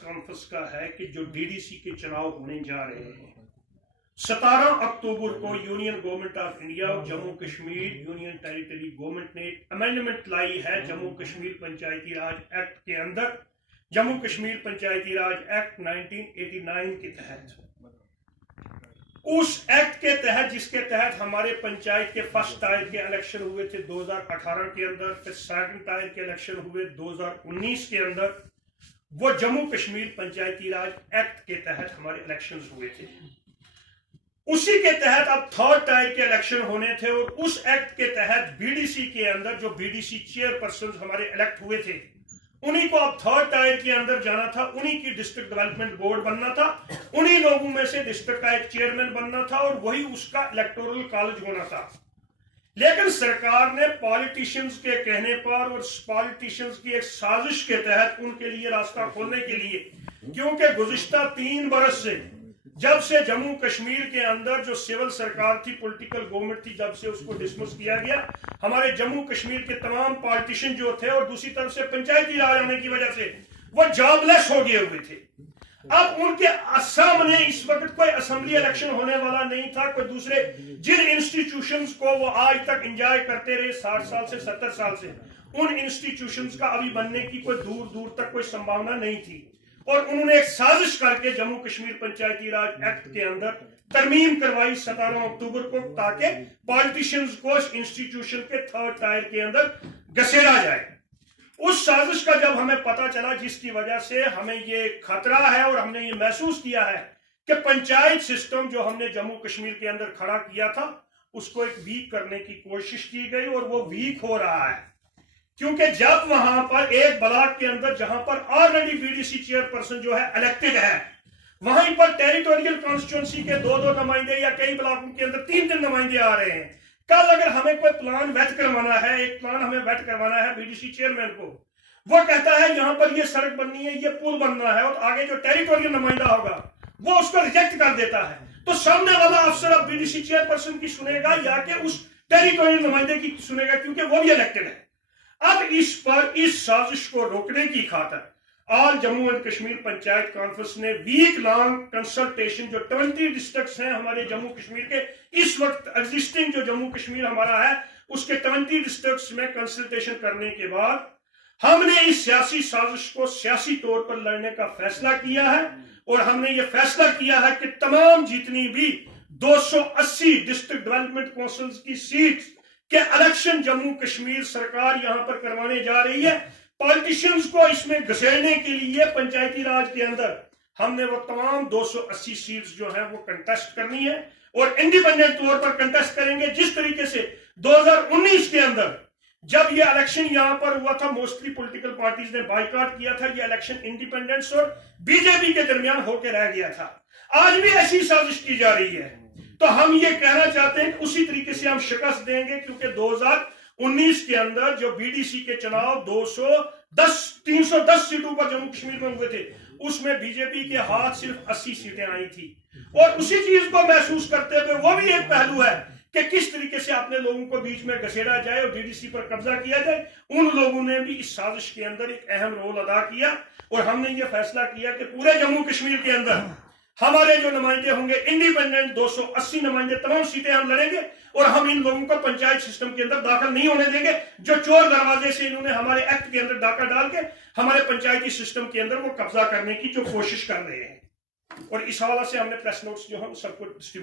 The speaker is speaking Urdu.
کانفرنس کا ہے کہ جو ڈی ڈی سی کے چناؤ ہونے جا رہے ہیں 17 اکتوبر کو یونین گورنمنٹ آف انڈیا اور Jammu Kashmir union territory government نے امینڈمنٹ لائی ہے جموں کشمیر پنچایتی راج ایکٹ کے اندر، جموں کشمیر پنچایتی راج ایکٹ 1989 کے تحت، اس ایکٹ کے تحت جس کے تحت ہمارے پنچایت کے فرسٹ ٹائر کے الیکشن ہوئے تھے 2018 کے اندر، پھر سیکنڈ ٹائر کے الیکشن ہوئے 2019 کے اندر، وہ جموں کشمیر پنچایتی راج ایکٹ کے تحت ہمارے الیکشنز ہوئے تھے۔ اسی کے تحت اب تھرڈ ٹائر کے الیکشن ہونے تھے اور اس ایکٹ کے تحت بی ڈی سی کے اندر جو B D C chairpersons ہمارے الیکٹ ہوئے تھے انہی کو اب تھرڈ ٹائر کے اندر جانا تھا، انہی کی ڈسٹرکٹ ڈیولپمنٹ بورڈ بننا تھا، انہی لوگوں میں سے ڈسٹرکٹ کا ایک چیئرمین بننا تھا اور وہی اس کا الیکٹورل کالج ہونا تھا۔ لیکن سرکار نے پالیٹیشنز کے کہنے پر اور پالیٹیشنز کی ایک سازش کے تحت ان کے لیے راستہ کھولنے کے لیے، کیونکہ گزشتہ 3 برس سے جب سے جموں کشمیر کے اندر جو سول سرکار تھی، پولیٹیکل گورنمنٹ تھی، جب سے اس کو ڈسمس کیا گیا، ہمارے جموں کشمیر کے تمام پالیٹیشن جو تھے اور دوسری طرف سے پنچایتی راج آنے کی وجہ سے وہ جاب لیس ہو گئے ہوئے تھے۔ اب ان کے سامنے اس وقت کوئی اسمبلی الیکشن ہونے والا نہیں تھا، کوئی دوسرے جن انسٹیٹیوشنز کو وہ آج تک انجوائے کرتے رہے 60 سال سے 70 سال سے، ان انسٹیٹیوشنز کا ابھی بننے کی کوئی دور دور تک کوئی سمبھاونا نہیں تھی، اور انہوں نے ایک سازش کر کے جموں کشمیر پنچایتی راج ایکٹ کے اندر ترمیم کروائی 17 اکتوبر کو، تاکہ پالیٹیشنز کو اس انسٹیٹیوشن کے تھرڈ ٹائر کے اندر گھسیڑا جائے۔ اس سازش کا جب ہمیں پتا چلا، جس کی وجہ سے ہمیں یہ خطرہ ہے اور ہم نے یہ محسوس کیا ہے کہ پنچایت سسٹم جو ہم نے جموں کشمیر کے اندر کھڑا کیا تھا اس کو ایک ویک کرنے کی کوشش کی گئی اور وہ ویک ہو رہا ہے، کیونکہ جب وہاں پر ایک بلاک کے اندر جہاں پر already B D C chairperson جو ہے الیکٹڈ ہے، وہیں پر ٹیریٹوریل کانسٹیٹوئنسی کے 2 نمائندے یا کئی بلاکوں کے اندر 3 نمائندے آ رہے ہیں۔ کل اگر ہمیں کوئی پلان ویٹ کروانا ہے، ایک پلان ہمیں ویٹ کروانا ہے بی ڈی سی چیئرمین کو، وہ کہتا ہے یہاں پر یہ سڑک بننی ہے، یہ پل بننا ہے، اور آگے جو ٹیریٹوریل نمائندہ ہوگا وہ اس کو ریجیکٹ کر دیتا ہے، تو سامنے والا افسر اب B D C chairperson کی سنے گا یا کہ اس ٹیریٹوریل نمائندے کی سنے گا، کیونکہ وہ بھی الیکٹڈ ہے۔ اب اس پر اس سازش کو روکنے کی خاطر آل جموں اینڈ کشمیر پنچایت کانفرنس نے ویک لانگ کنسلٹیشن، جو 20 ڈسٹرکٹس ہیں ہمارے جموں کشمیر کے، اس وقت ایگزسٹنگ جو جموں کشمیر ہمارا ہے اس کے 20 ڈسٹرکٹس میں کنسلٹیشن کرنے کے بعد ہم نے اس سیاسی سازش کو سیاسی طور پر لڑنے کا فیصلہ کیا ہے، اور ہم نے یہ فیصلہ کیا ہے کہ تمام جتنی بھی 280 ڈسٹرکٹ ڈیولپمنٹ کونسلز کی سیٹس کہ الیکشن جموں کشمیر سرکار یہاں پر کروانے جا رہی ہے، پالیٹیشنز کو اس میں گھسیڑنے کے لیے پنچایتی راج کے اندر ہم نے وہ تمام 280 سیٹس جو ہیں وہ کنٹیسٹ کرنی ہے، اور انڈیپینڈنٹ طور پر کنٹیسٹ کریں گے، جس طریقے سے 2019 کے اندر جب یہ الیکشن یہاں پر ہوا تھا، موسٹلی پولیٹیکل پارٹیز نے بائیکاٹ کیا تھا، یہ الیکشن انڈیپینڈنٹس اور بی جے پی کے درمیان ہو کے رہ گیا تھا۔ آج بھی ایسی سازش کی جا رہی ہے، تو ہم یہ کہنا چاہتے ہیں کہ اسی طریقے سے ہم شکست دیں گے، کیونکہ 2019 کے اندر جو بی ڈی سی کے چناؤ 310 سیٹوں پر جموں کشمیر میں ہوئے تھے، اس میں بی جے پی کے ہاتھ صرف 80 سیٹیں آئی تھی، اور اسی چیز کو محسوس کرتے ہوئے وہ بھی ایک پہلو ہے کہ کس طریقے سے اپنے لوگوں کو بیچ میں گھسیڑا جائے اور ڈی ڈی سی پر قبضہ کیا جائے۔ ان لوگوں نے بھی اس سازش کے اندر ایک اہم رول ادا کیا، اور ہم نے یہ فیصلہ کیا کہ پورے جموں کشمیر کے اندر ہمارے جو نمائندے ہوں گے انڈیپینڈنٹ 280 نمائندے، تمام سیٹیں ہم لڑیں گے، اور ہم ان لوگوں کو پنچایت سسٹم کے اندر داخل نہیں ہونے دیں گے جو چور دروازے سے انہوں نے ہمارے ایکٹ کے اندر ڈاکہ ڈال کے ہمارے پنچایتی سسٹم کے اندر وہ قبضہ کرنے کی جو کوشش کر رہے ہیں۔ اور اس حوالے سے ہم نے پریس نوٹس جو ہم سب کو ڈسٹریبیوٹ